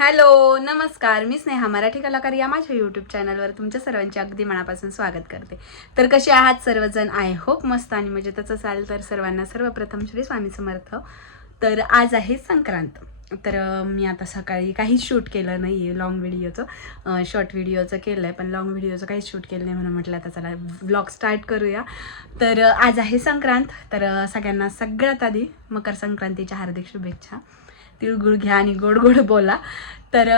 Hello नमस्कार, मी स्नेहा मराठी कलाकार या माझ्या यूट्यूब चॅनलवर तुमच्या सर्वांचे अगदी मनापासून स्वागत करते. तर कसे आहात सर्वजण? आय होप मस्त आणि मजेतच असाल. तर सर्वांना सर्वप्रथम श्री स्वामी समर्थ. तर आज आहे संक्रांत. तर मी आता सकाळी काहीच शूट केलं नाही आहे लॉंग व्हिडिओचं, शॉर्ट व्हिडिओचं केलं आहे, पण लॉंग व्हिडिओचं काहीच शूट केलं नाही म्हणून म्हटलं आता चला व्लॉग स्टार्ट करूया. तर आज आहे संक्रांत. तर सगळ्यांना सगळ्यात आधी मकर संक्रांतीच्या हार्दिक शुभेच्छा. तिळगुळ घ्या आणि गोड गोड बोला. तर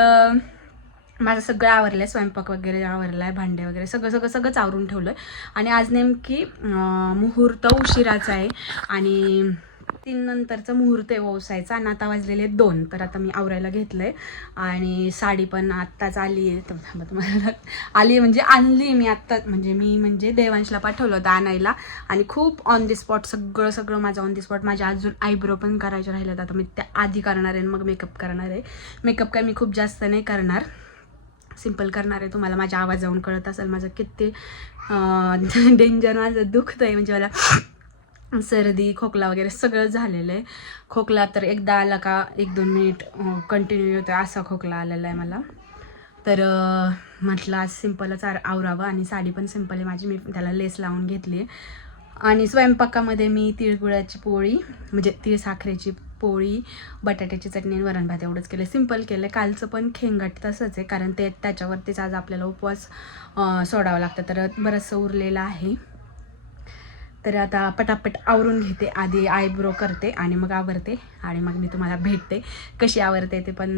माझं सगळं आवरलं आहे, स्वयंपाक वगैरे आवरला आहे, भांडे वगैरे सगळंच आवरून ठेवलं आहे. आणि आज नेमकी मुहूर्त उशिराचा आहे आणि 3 नंतरचं मुहूर्त आहे ओसायचा आणि आता वाजलेले 2. तर आता मी आवरायला घेतलं आहे आणि साडी पण आत्ताच आली आहे. तर थांबा तुम्हाला आली म्हणजे आणली मी आत्ता, म्हणजे देवांशला पाठवलं होतं आणायला आणि खूप ऑन दी स्पॉट सगळं माझं ऑन दी स्पॉट. माझ्या अजून आयब्रो पण करायचे राहिलेत, आता मी त्या आधी करणार आहे मग मेकअप करणार आहे. मेकअप काय मी खूप जास्त नाही करणार, सिम्पल करणार आहे. तुम्हाला माझ्या आवाजावरून कळत असेल माझं किती डेंजर माझं दुखतं आहे. म्हणजे मला सर्दी खोकला वगैरे सगळं झालेलं आहे. खोकला तर एकदा आला का 1-2 मिनिट कंटिन्यू होतं, असा खोकला आलेला आहे मला. तर म्हटलं आज सिम्पलच आवरावं आणि साडी पण सिम्पल आहे माझी, मी त्याला लेस लावून घेतली आहे. आणि स्वयंपाकामध्ये मी तिळगुळाची पोळी म्हणजे तीळ साखरेची पोळी, बटाट्याची चटणी आणि वरण भात एवढंच केलं, सिम्पल केलं. कालचं पण खेंगट तसंच आहे कारण त्याच्यावरतीच आज आपल्याला उपवास सोडावा लागतं. तर बरंचसं उरलेलं आहे. तर आता पटापट आवरून घेते, आधी आयब्रो करते आणि मग आवरते आणि मग मी तुम्हाला भेटते. कशी आवरते ते पण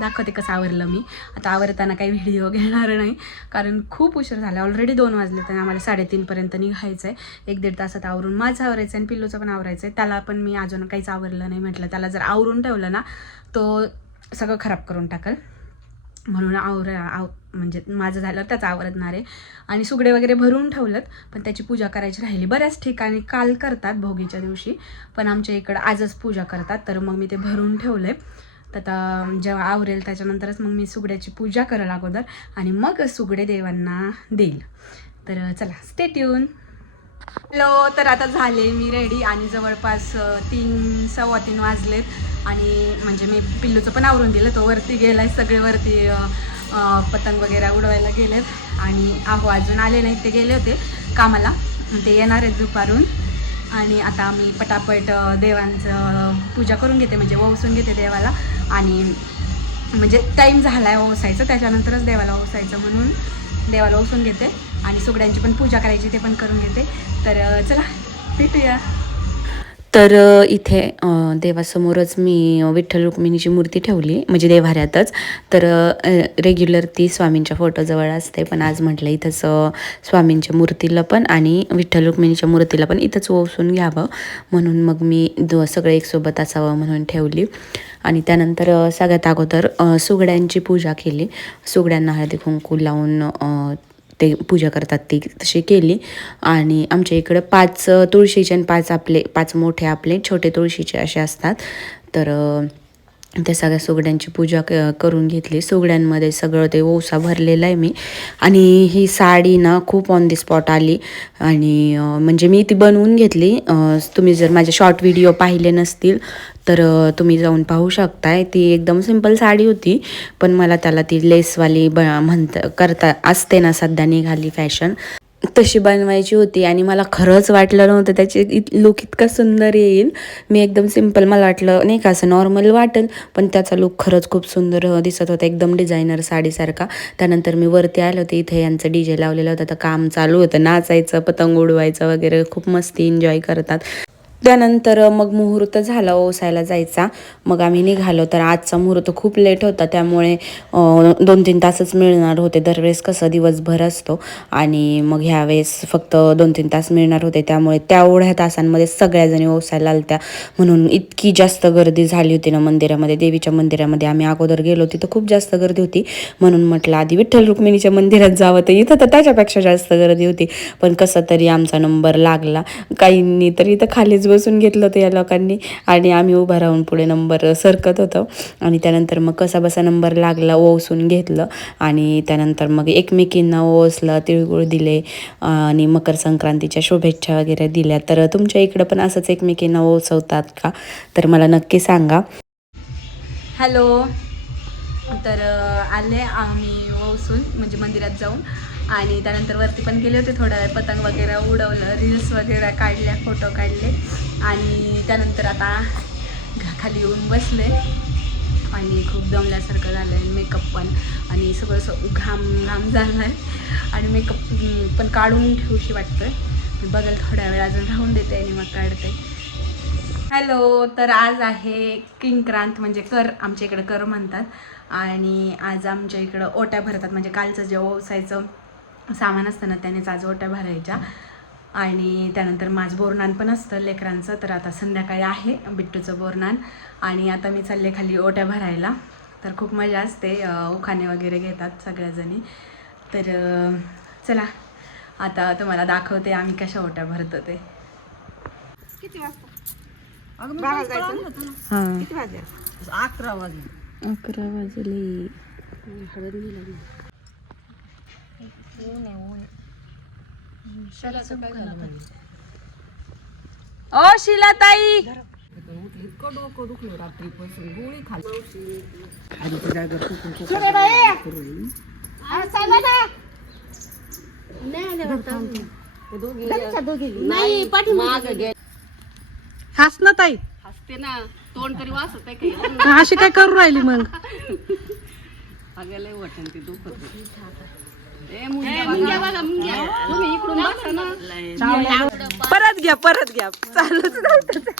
दाखवते, कसं आवरलं मी. आता आवरताना काही व्हिडिओ घेणार नाही कारण खूप उशीर झाला, ऑलरेडी 2 वाजले. तर आम्हाला 3:30पर्यंत निघायचं आहे. 1-1.5 तासात आवरून माझं आवरायचं आहे आणि पिल्लूचं पण आवरायचं आहे. त्याला पण मी अजून काहीच आवरलं नाही. म्हटलं त्याला जर आवरून ठेवलं ना तो सगळं खराब करून टाकल, म्हणून म्हणजे माझं झालं त्याचं आवरणार आहे. आणि सुगडे वगैरे भरून ठेवलं, पण त्याची पूजा करायची राहिली. बऱ्याच ठिकाणी काल करतात भोगीच्या दिवशी, पण आमच्या इकडं आजच पूजा करतात. तर मग मी ते भरून ठेवलं आहे. तर आता जेव्हा आवरेल त्याच्यानंतरच मग मी सुगड्याची पूजा करायला अगोदर आणि मग सुगडे देवांना देईल. तर चला स्टे ट्यून. हॅलो, तर आता झाले मी रेडी आणि जवळपास 3-3:15 वाजलेत आणि म्हणजे मी पिल्लूचं पण आवरून दिलं. तो वरती गेला आहे, सगळे वरती पतंग वगैरे उडवायला गेलेत आणि अजून आले नाहीत, ते गेले होते कामाला, ते येणार आहेत दुपारून. आणि आता मी पटापट देवांचं पूजा करून घेते, म्हणजे ओवसून घेते देवाला. आणि म्हणजे टाईम झाला आहे ओसायचं, त्याच्यानंतरच देवाला ओसायचं म्हणून देवाला ओसून घेते आणि सुगड्यांची पण पूजा करायची ते पण करून घेते. तर चला भेटूया. तर इथे देवासमोरच मी विठ्ठल रुक्मिणीची मूर्ती ठेवली, म्हणजे देव्हाऱ्यातच. तर रेग्युलर ती स्वामींच्या फोटोजवळ असते, पण आज म्हटलं इथंच स्वामींच्या मूर्तीला पण आणि विठ्ठल रुक्मिणीच्या मूर्तीला पण इथंच ओसून घ्यावं, म्हणून मग मी सगळं एकसोबत असावं म्हणून ठेवली. आणि त्यानंतर सगळ्यात अगोदर सुगड्यांची पूजा केली. सुगड्यांना हळदी कुंकू लावून ते पूजा करतात ती तशी केली. आणि आमच्या इकडं 5 तुळशीचे आणि 5 मोठे आपले छोटे तुळशीचे असे असतात. तर त्या सगळ्या सुगड्यांची पूजा करून घेतली. सुगड्यांमध्ये सगळं ते ओसा भरलेला आहे मी. आणि ही साडी ना खूप ऑन दी स्पॉट आली आणि म्हणजे मी ती बनवून घेतली. तुम्ही जर माझे शॉर्ट व्हिडिओ पाहिले नसतील तर तुम्ही जाऊन पाहू शकताय. ती एकदम सिंपल साडी होती, पण मला त्याला ती लेसवाली करता असते ना, सध्या निघाली फॅशन, तशी बनवायची होती. आणि मला खरंच वाटलं नव्हतं त्याचे लुक इतका सुंदर येईल. मी एकदम सिंपल, मला वाटलं नाही का असं नॉर्मल वाटेल, पण त्याचा लुक खरंच खूप सुंदर दिसत होता, एकदम डिझायनर साडीसारखा. त्यानंतर मी वरती आले होते, इथे यांचं DJ लावलेलं होतं, तर काम चालू होतं, नाचायचं, पतंग उडवायचं वगैरे, खूप मस्ती एन्जॉय करतात. त्यानंतर मग मुहूर्त झाला ओसायला जायचा, मग आम्ही निघालो. तर आजचा मुहूर्त खूप लेट होता, त्यामुळे 2-3 तासच मिळणार होते. दरवेळेस कसं दिवसभर असतो आणि मग ह्यावेळेस फक्त 2-3 तास मिळणार होते, त्यामुळे तेवढ्या तासांमध्ये सगळ्याजणी ओसायला आलत्या, म्हणून इतकी जास्त गर्दी झाली होती ना मंदिरामध्ये. देवीच्या मंदिरामध्ये आम्ही अगोदर गेलो, तिथं खूप जास्त गर्दी होती, म्हणून म्हटलं आधी विठ्ठल रुक्मिणीच्या मंदिरात जावं. तर इथं तर त्याच्यापेक्षा जास्त गर्दी होती, पण कसं तरी आमचा नंबर लागला. काहींनी तर इथं खालीच बसून घेतलं होतं या लोकांनी आणि आम्ही उभं राहून पुढे नंबर सरकत होतो. आणि त्यानंतर मग कसा बसा नंबर लागला, ओवसून घेतलं आणि त्यानंतर मग एकमेकींना ओवसलं, तिळगुळ दिले आणि मकर संक्रांतीच्या शुभेच्छा वगैरे दिल्या. तर तुमच्या इकडं पण असंच एकमेकींना ओवसवतात का? तर मला नक्की सांगा. हॅलो, तर आले आम्ही वसून म्हणजे मंदिरात जाऊन आणि त्यानंतर वरती पण गेले होते, थोडा वेळ पतंग वगैरे उडवलं, रील्स वगैरे काढल्या, फोटो काढले आणि त्यानंतर आता खाली येऊन बसले आणि खूप दमल्यासारखं झालं आहे. मेकअप पण आणि सगळं घाम झालं आहे आणि मेकअप पण काढून ठेवशी वाटतं. बघाल थोड्या वेळ अजून राहून देते आणि मग काढते. हॅलो, तर आज आहे किंक्रांत म्हणजे कर, आमच्या इकडे कर म्हणतात आणि आज आमच्या इकडं ओट्या भरतात. म्हणजे कालचं जे ओसायचं सामान असतं ना त्यानेच आज ओट्या भरायच्या आणि त्यानंतर माझं बोरनान पण असतं लेकरांचं. तर आता संध्याकाळी आहे बिट्टूचं बोरनान आणि आता मी चालले खाली ओट्या भरायला. तर खूप मजा असते, उखाणे वगैरे घेतात सगळ्याजणी. तर चला आता तुम्हाला दाखवते आम्ही कशा ओट्या भरतो ते. किती वाजता? हां 11 वाजले. 11 वाजले. ओ शिलाताई, इतकं डोकं दुखलं रात्रीपासून, गोळी खाल्ली. हास ना ताई, हसते ना, तोंड तरी वाचत आहे काही. अशी काय करू राहिली मग? अगं लय वाटण ते दुखत. मुंग्या बघा, मुंग्या. तुम्ही इकडून बसा ना. परत घ्या चालूच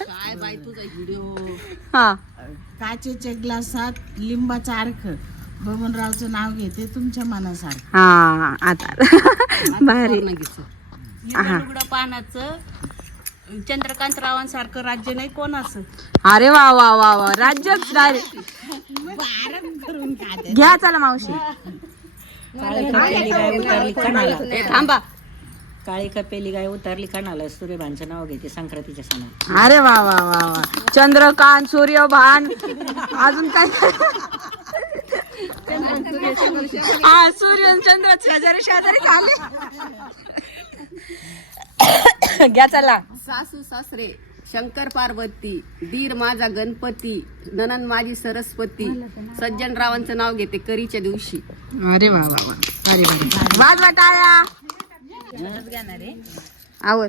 काय बाई तुझा व्हिडिओ. हा, काचेच्या ग्लासात लिंबाचा अर्क बबनरावचं नाव घेते तुमच्या मनासारखं. हा आता भारी. लुगडं पानाचं चंद्रकांतरावांसारखं राज्य नाही कोणाचं. अरे वा वा वा वा, राज्यच डायरेक्ट करून खाते. घ्या. चला मावशी. थांबा. काळी कपेली गाय उतरली कणाला, सूर्यभानचं नाव घेते संक्रांतीच्या सणात. अरे वा वा वा वा, चंद्रकांत, सूर्यभान, अजून काय? हा, सूर्य चंद्र शेजारी आले. घ्या चला. सासू सासरे शंकर पार्वती, दीर माझा गणपती, ननंद माझी सरस्वती, सज्जनरावांचं नाव घेते करीच्या दिवशी. अरे वा वा वा, अरे वाजवा टाळ्या. आवर.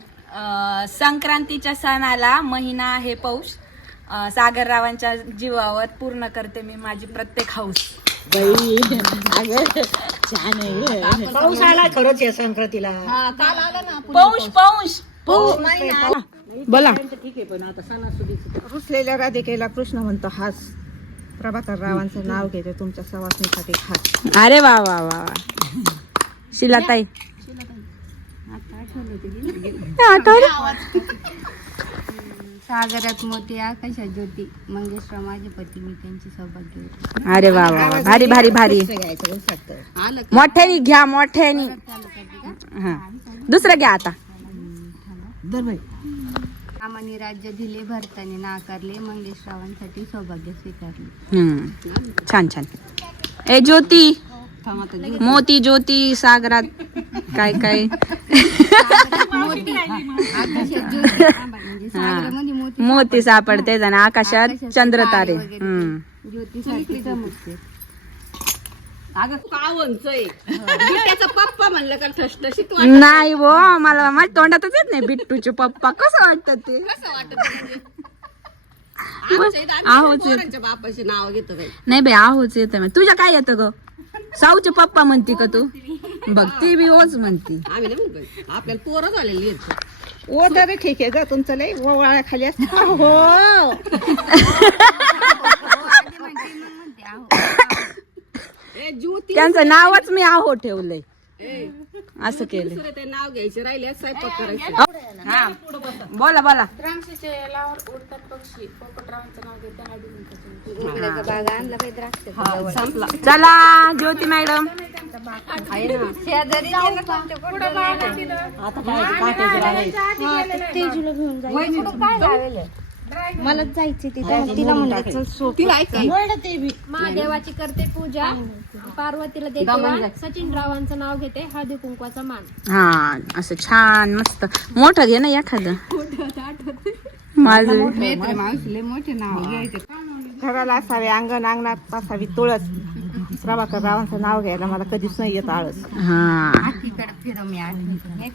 संक्रांतीच्या सणाला महिना आहे पौष. सागररावांच्या जीवावर पूर्ण करते मी माझी प्रत्येक हौस. छान आहे. पाऊस आला खरंच या संक्रांतीला. पौष पौष बोला. ठीक आहे, पण आता सणासुदीच रुसलेल्या राधिकेला कृष्ण म्हणतो हास. प्रभाकर रावांचं नाव घेते तुमच्या सवासणीसाठी खास. अरे वा वा वा वा. शिलाताई, सागरात मोती आकाशात ज्योती, मंगेशराव माझे पती, मी त्यांची सौभाग्य होती. अरे वा वा वा, भारी भारी भारी. आलं मोठ्यानी घ्या, मोठ्यानी. हा, दुसरं घ्या आता. आम्हाने राज्य दिले, भरताने नाकारले, मंगेशरावांसाठी सौभाग्य स्वीकारले. छान छान. ए ज्योती, मोती ज्योती सागरात काय काय. मोती आकाशात ज्योती, म्हणजे सागरामध्ये मोती मोती सापडते आणि आकाशात चंद्र तारे. ज्योतीसारखी चमकते. अगं कावंचय. बिट्ट्याचा पप्पा म्हणलं का ठसठशीत नाही वो, मला माझ्या तोंडातच येत नाही बिट्टूचे पप्पा. कसं वाटतं ते? कसं वाटत म्हणजे? आहोच येत. पोरांच्या बापाचे नाव घेतो बाई. नाही बाई, आहोच येत. तुझ्या काय येतं ग? साऊचे पप्पा म्हणती का तू? बघ ती बी ओच म्हणती. आम्ही नाही म्हणतो, आपल्याला पोरं झालेली आहेत. ओ तरी ठीक आहे ग, तुमचं लय ओवाळ्या खाली असते. ज्योती त्यांचं नावच मी आहो ठेवलंय. असं केलं. दुसरं ते नाव घ्यायचे राहिले, स्वयंपाक करायचं. हा, बोला बोला. संपला. चला ज्योती मॅडम. मला जायचे तिला म्हणलं चल सोप. तिला ऐकायचं. महादेवाची करते पूजा, पार्वतीला देते वाण, सचिन रावांचं नाव घेते, हळदी कुंकवाचा मान. हा, असं छान मस्त मोठं घे ना एखादं. माझं मावशीले मोठे नाव घ्यायचे. घराला असावे अंगण, अंगणात असावी तुळस, प्रभाकर रावांचं नाव घ्यायला मला कधीच नाही येत आळस. हा तिकडे फिरव मी आठ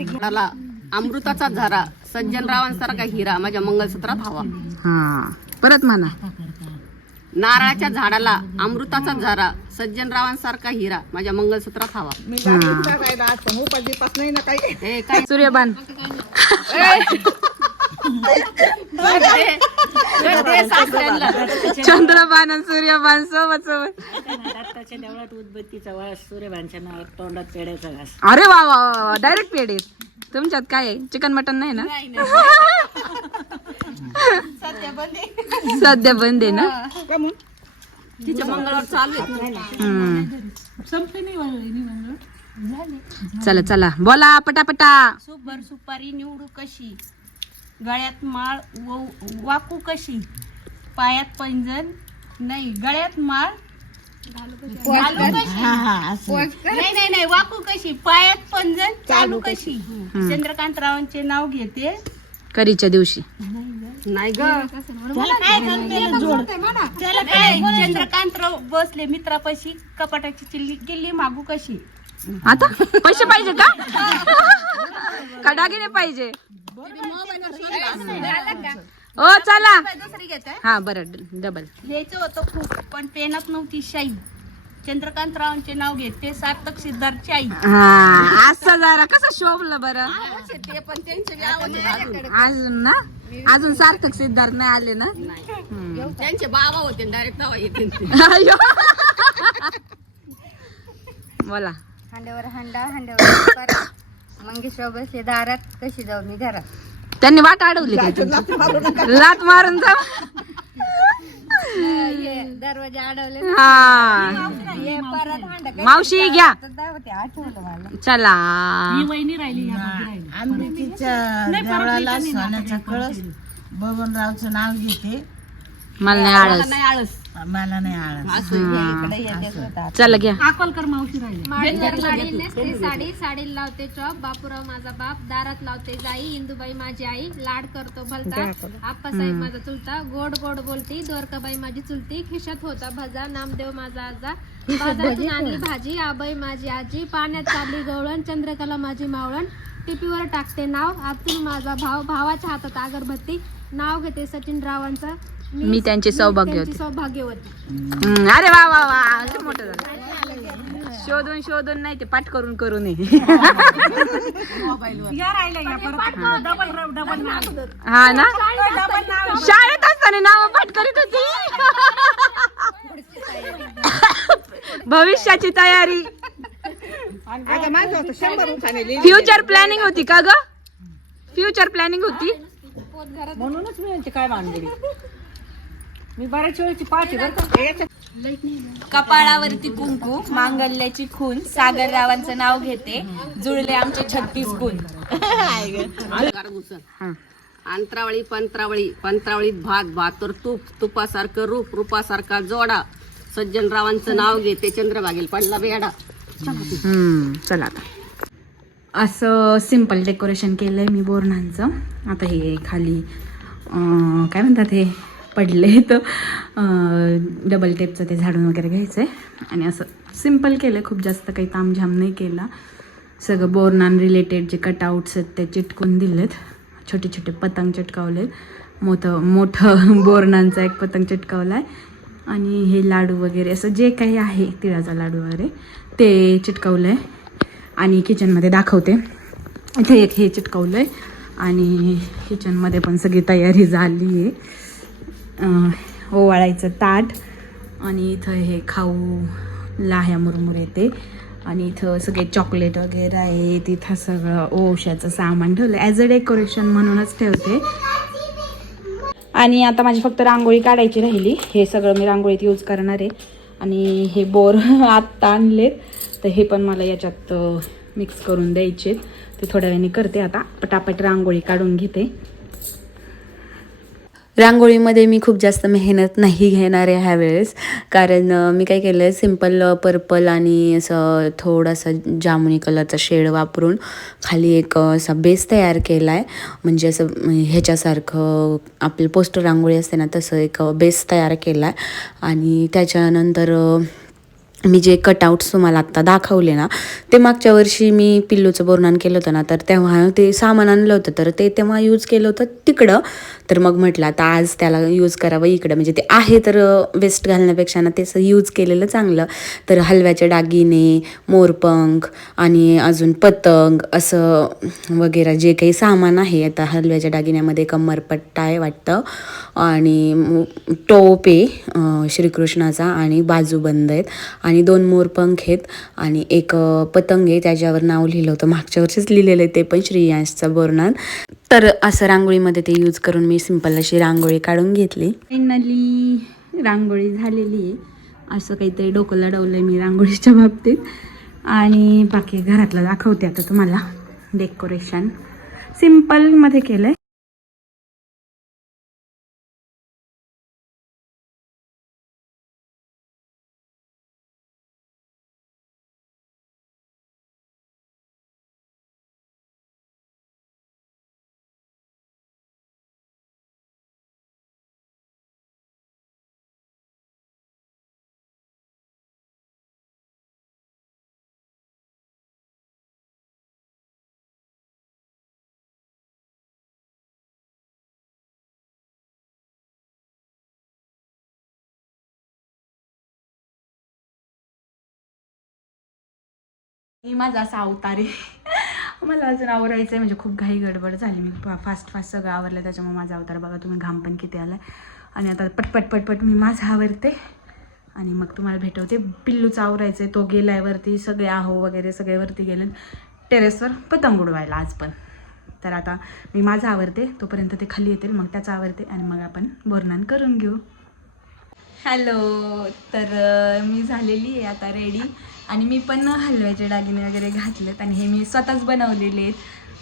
झाडाला अमृताचा झरा सज्जनरावांसारखा हिरा माझ्या मंगलसूत्रात हवा. हा परत म्हणा. नारळाच्या झाडाला अमृताचा झरा सज्जनरावांसारखा हिरा माझ्या मंगलसूत्रात हवा. हे काय सूर्यबान चंद्रबान आणि सूर्यबान सोबत सोबत. दत्ताच्या देवळात उदबत्तीचा वास, सूर्यभानच्या नावात तोंडात पेड्याचा घास. अरे वा वा वा डायरेक्ट पेढे. तुमच्यात काय आहे? चिकन मटन नाही ना? सध्या बंद आहे ना? तिच्या मंगळवार चालू आहे. चला चला बोला पटापटा. सुपर सुपारी निवडू कशी, गळ्यात माळ वाकू कशी, पायात पैंजण नाही गळ्यात माळ घालू कशी. नाही वाकू कशी, पायात पैंजण चालू कशी. चंद्रकांतरावांचे नाव घेते करीच्या दिवशी. नाही ग त्याला काय चंद्रकांतराव बसले मित्रापाशी, कपाटाची किल्ली मागू कशी. आता पैसे पाहिजे का? का दागिने पाहिजे? ओ चला. दुसरी घेते. हा बरं डबल. लिहायचं होतं खूप पण पेनात नव्हती शाई. चंद्रकांतरावांचे नाव घेते सार्थक सिद्धार्थची आई. हा असं जरा कसं शोभलं बरं. ते पण त्यांचे गावाचे अजून. अजून ना अजून सार्थक सिद्धार्थ नाही आले ना. त्यांचे बाबा होते डायरेक्ट नाव येते. अय्यो. बोला. हांड्यावर हांडा हांड्यावर पारा, मंगेशराव बसले दारात कशी जाऊ मी घरात. त्यांनी वाट अडवली काय तुमची? लात मारून जा. दरवाजे अडवले हा ये परत हांडा काय मावशी घ्या. होते आठवलं मला. चला. अमृतीच्या देवळाला सोन्याचा कळस, बबनरावचं नाव घेते मला नाही आळस. नाही आळस. मला नाही आळस. इकडे येतेच होता. चला घ्या. माडीवर साडी नेसते साडी, साडी लावते चॉप, बापूराव माझा बाप, दारात लावते जाई, इंदुबाई माझी आई, लाड करतो भलता, आप्पासाहेब माझा चुलता, गोड गोड बोलती, द्वारकाबाई माझी चुलती, खिशात होता भजा, नामदेव माझा आजा, बाजारातून आणली भाजी, आबाई माझी आजी, पाण्यात चालली गवळण, चंद्रकला माझी मावळण, टिपीवर टाकते नाव, आतून माझा भाव, भावाच्या हातात अगरबत्ती, नाव घेते सचिन रावांचं, मी त्यांची सौभाग्यवती. सौभाग्यवती. अरे वा वा वा लय मोठं झालं. शोधून शोधून नाही ते पाठ करून करून हा ना. शाळेत असताना नाव पाठ करीत होती. भविष्याची तयारी. फ्युचर प्लॅनिंग होती का ग? फ्युचर प्लॅनिंग होती. म्हणूनच मी म्हणते काय भानगडी. मी बऱ्याच वेळची पाहते बरं का. कपाळावरती कुंकू, मांगल्याची खून, सागररावांचं नाव घेते, जुळले आमचे 36 गुण. अंतरावळी पंत्रावळी, पंत्रावळीत भात, भातर तूप, तुपासारखं रूप, रूपासारखा जोडा, सज्जनरावांचं नाव घेते, चंद्रभागेल पडला बेडा. चला आता. असं सिंपल डेकोरेशन केलंय मी बोरणांचं. आता हे खाली काय म्हणतात हे पडले तर डबल टेपचं ते झाडून वगैरे घ्यायचं आहे. आणि असं सिंपल केलं आहे, खूप जास्त काही तामझाम नाही केला. सगळं बोरनान रिलेटेड जे कटआउट्स आहेत ते चिटकून दिलेत. छोटे छोटे पतंग चिटकावलेत. मोठं बोरनांचा एक पतंग चिटकावला आहे. आणि हे लाडू वगैरे असं जे काही आहे तिळाचा लाडू वगैरे ते चिटकावलं आहे. आणि किचनमध्ये दाखवते. इथे एक हे चिटकावलं आहे. आणि किचनमध्ये पण सगळी तयारी झाली आहे. ओवाळायचं ताट आणि इथं हे खाऊ लाह्या मुरमुरे ते. आणि इथं सगळे चॉकलेट वगैरे आहे. तिथं सगळं ओवशाचं सामान ठेवलं ॲज अ डेकोरेशन म्हणूनच ठेवते. आणि आता माझी फक्त रांगोळी काढायची राहिली. हे सगळं मी रांगोळीत यूज करणार आहे. आणि हे बोर आत्ता आणलेत तर हे पण मला याच्यात मिक्स करून द्यायचे. ते थोड्या वेळाने करते. आता पटापट रांगोळी काढून घेते. रांगोळीमध्ये मी खूप जास्त मेहनत नाही घेणार आहे ह्यावेळेस. कारण मी काय केलं आहे, सिम्पल पर्पल आणि असं थोडासा जामुनी कलरचा शेड वापरून खाली एक असा बेस तयार केला आहे. म्हणजे असं ह्याच्यासारखं आपलं पोस्टर रांगोळी असते ना तसं एक बेस तयार केला आहे. आणि त्याच्यानंतर मी जे कटआउट्स तुम्हाला आत्ता दाखवले ना, ते मागच्या वर्षी मी पिल्लूचं बोरनान केलं होतं ना, तर तेव्हा ते सामान आणलं होतं, तर ते तेव्हा यूज केलं होतं तिकडं. तर मग म्हटलं आता आज त्याला यूज करावं इकडं, म्हणजे ते आहे तर वेस्ट घालण्यापेक्षा ना त्याचं यूज केलेलं चांगलं. तर हलव्याचे दागिने, मोरपंख आणि अजून पतंग असं वगैरे जे काही सामान आहे. आता हलव्याच्या दागिन्यामध्ये कमरपट्टा आहे वाटतं, आणि टोप आहे श्रीकृष्णाचा, आणि बाजूबंद आहेत, आणि 2 मोरपंख आहेत, आणि एक पतंग आहे त्याच्यावर नाव लिहिलं होतं, मागच्या वर्षीच लिहिलेलं आहे ते पण, श्रेयांशचा बोरनान. तर असं रांगोळीमध्ये ते यूज करून मी सिंपल अशी रांगोळी काढून घेतली. फायनली रांगोळी झालेली आहे. असं काहीतरी डोकं लढवलं आहे मी रांगोळीच्या बाबतीत. आणि बाकी घरातलं दाखवते आता तुम्हाला. डेकोरेशन सिंपलमध्ये केलं आहे. ही माझा असा अवतार आहे. मला अजून आवरायचं आहे, म्हणजे खूप घाई गडबड झाली. मी फास्ट सगळं आवरलं, त्याच्यामुळे माझा अवतार बघा तुम्ही, घाम पण किती आला. आणि आता पटपट मी माझं आवरते आणि मग तुम्हाला भेटवते. पिल्लूचं आवरायचं आहे, तो गेलाय वरती, सगळे आहो वगैरे सगळे वरती गेले टेरेसवर पतंग उडवायला आज पण. तर आता मी माझं आवरते, तोपर्यंत ते खाली येतील, मग त्याचं आवरते आणि मग आपण बोरनान करून घेऊ. हॅलो, तर मी झालेली आहे आता रेडी, आणि मी पण हलव्याचे दागिने वगैरे घातलेत, आणि हे मी स्वतःच बनवलेले आहेत.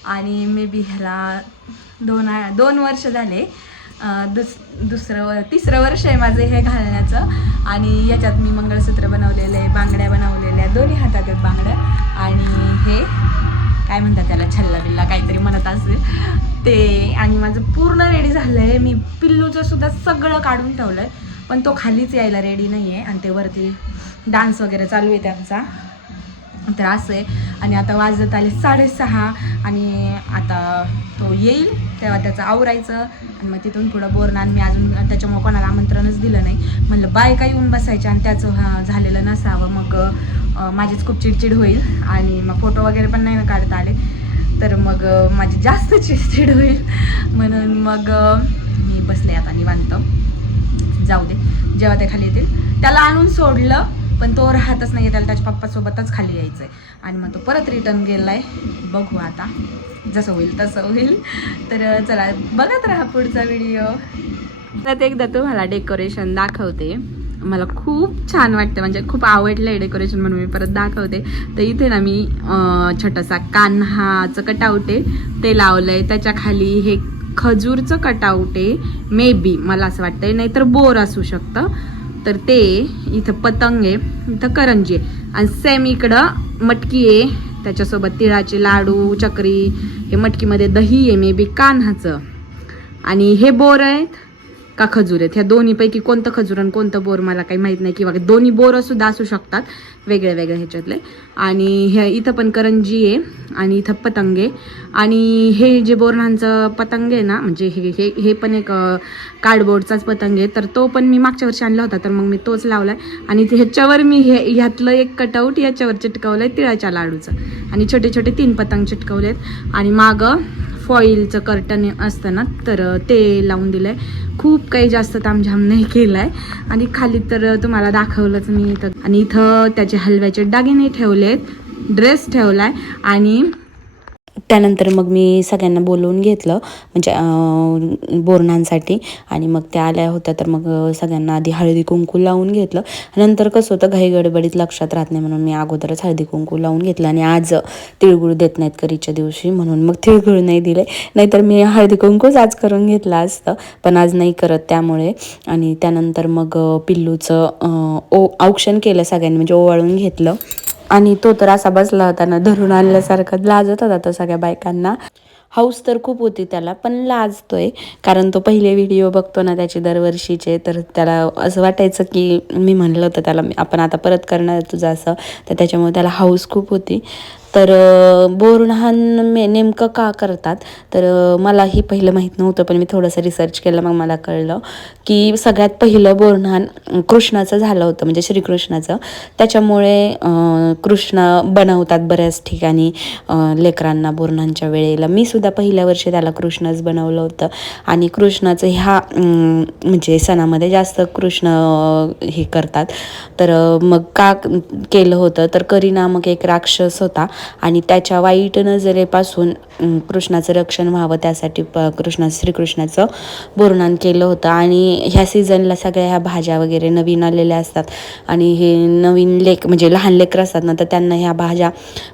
आणि मे बी ह्याला 2 वर्ष झाले. तिसरं वर्ष आहे माझं हे घालण्याचं. आणि याच्यात मी मंगळसूत्र बनवलेलं आहे, बांगड्या बनवलेल्या, दोन्ही हातात आहेत बांगड्या. आणि हे काय म्हणतात त्याला, छल्ला बिल्ला काहीतरी म्हणत असेल ते. आणि माझं पूर्ण रेडी झालं आहे. मी पिल्लूचं सुद्धा सगळं काढून ठेवलं आहे, पण तो खालीच यायला रेडी नाही आहे, आणि ते वरती डान्स वगैरे चालू आहे त्यांचा. तर असं आहे. आणि आता वाजत आले 6:30, आणि आता तो येईल तेव्हा त्याचं आवरायचं, आणि मग तिथून पुढं बोरनान. मी अजून त्याच्यामुळे कोणाला आमंत्रणच दिलं नाही. म्हणलं बायका येऊन बसायच्या आणि त्याचं झालेलं नसावं, मग माझीच खूप चिडचिड होईल, आणि मग फोटो वगैरे पण नाही काढता आले, तर मग माझी जास्त चिडचिड होईल. म्हणून मग मी बसले आता निवांत. जाऊ दे, जेव्हा ते खाली येतील त्याला आणून सोडलं, पण तो राहतच नाही, त्याला त्याच्या पप्पासोबतच खाली यायचं आहे. आणि मग तो परत रिटर्न गेला आहे. बघू आता, जसं होईल तसं होईल. तर चला बघत राहा पुढचा व्हिडिओ. परत एकदा तुम्हाला डेकोरेशन दाखवते. मला खूप छान वाटतं, म्हणजे खूप आवडलं आहे डेकोरेशन, म्हणून मी परत दाखवते. तर इथे ना मी छोटासा कान्हाचं कटआउट आहे ते लावलं आहे. त्याच्या खाली हे खजूरचं कटआउट आहे, मे बी मला असं वाटतंय, नाहीतर बोर असू शकतं. तर ते इथं पतंग आहे, इथं करंजी आहे, आणि सेम इकडं मटकी आहे, त्याच्यासोबत तिळाचे लाडू, चकरी, हे मटकीमध्ये दही आहे, मे बी कान्हाचं. आणि हे बोर आहेत का खजूर आहेत, ह्या दोन्हीपैकी कोणतं खजूर आणि कोणतं बोर मला काही माहीत नाही, किंवा दोन्ही बोरं सुद्धा असू शकतात वेगळ्या वेगळ्या ह्याच्यातले. आणि हे इथं पण करंजी आहे, आणि इथं पतंग आहे. आणि हे जे बोरणांचं पतंग आहे ना, म्हणजे हे पण एक कार्डबोर्डचाच पतंग आहे, तर तो पण मी मागच्या वर्षी आणला होता, तर मग मी तोच लावला आहे. आणि ह्याच्यावर मी ह्यातलं एक कटआउट याच्यावर चिटकवलं आहे तिळाच्या लाडूचं, आणि छोटे छोटे 3 पतंग चिटकवलेत. आणि मागं फॉईलचं कर्टन असतं ना, तर ते लावून दिलं आहे. खूप काही जास्त तामझाम नाही केलं आहे. आणि खाली तर तुम्हाला दाखवलंच मी इथं. आणि इथं त्याचे हलव्याचे दागिने ठेवलेत, ड्रेस ठेवला आहे. आणि त्यानंतर मग मी सगळ्यांना बोलवून घेतलं, म्हणजे बोरणांसाठी. आणि मग त्या आल्या होत्या, तर मग सगळ्यांना आधी हळदी कुंकू लावून घेतलं. नंतर कसं होतं, घाई गडबडीत लक्षात राहत नाही, म्हणून मी अगोदरच हळदी कुंकू लावून घेतलं. आणि आज तिळगुळ देत नाहीत करीच्या दिवशी, म्हणून मग तिळगुळ नाही दिले, नाहीतर मी हळदी कुंकूच आज करून घेतलं असतं, पण आज नाही करत त्यामुळे. आणि त्यानंतर मग पिल्लूचं औक्षण केलं सगळ्यांनी, म्हणजे ओवाळून घेतलं. आणि तो तर असा बसला होता ना, धरून आणल्यासारखं लाजत होता तो सगळ्या बायकांना. हौस तर खूप होती त्याला, पण लाजतोय कारण तो पहिले व्हिडिओ बघतो ना त्याचे दरवर्षीचे, तर त्याला असं वाटायचं की मी म्हणलं होतं त्याला आपण आता परत करणार तुझं असं, तर त्याच्यामुळे त्याला हौस खूप होती. तर बोरन्हाण नेमकं का करतात, तर मलाही पहिलं माहीत नव्हतं, पण मी थोडंसं रिसर्च केलं, मग मला कळलं की सगळ्यात पहिलं बोरन्हाण कृष्णाचं झालं होतं, म्हणजे श्रीकृष्णाचं. त्याच्यामुळे कृष्ण बनवतात बऱ्याच ठिकाणी लेकरांना बोरन्हाणच्या वेळेला. मी सुद्धा पहिल्या वर्षी त्याला कृष्णच बनवलं होतं. आणि कृष्णाचं ह्या म्हणजे सणामध्ये जास्त कृष्ण हे करतात. तर मग का केलं होतं, तर करी नामक एक राक्षस होता आणि त्याच्या वाईट नजरेपासून कृष्णाचं रक्षण व्हावं त्यासाठी श्रीकृष्णाचं बोरन्हाण केलं होतं. आणि ह्या सीझनला सगळ्या ह्या भाज्या वगैरे नवीन आलेल्या असतात आणि हे नवीन म्हणजे लहान लेकरं असतात ना, तर त्यांना ह्या भाज्या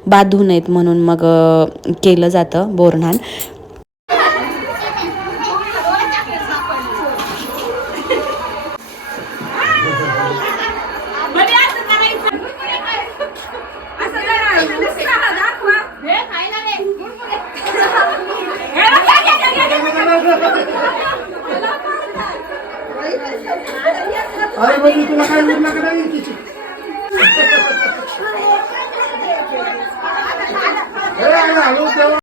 बाधू नयेत म्हणून मग केलं जातं बोरन्हाण. अरे बघ तुला काय उरलं का नाही तिची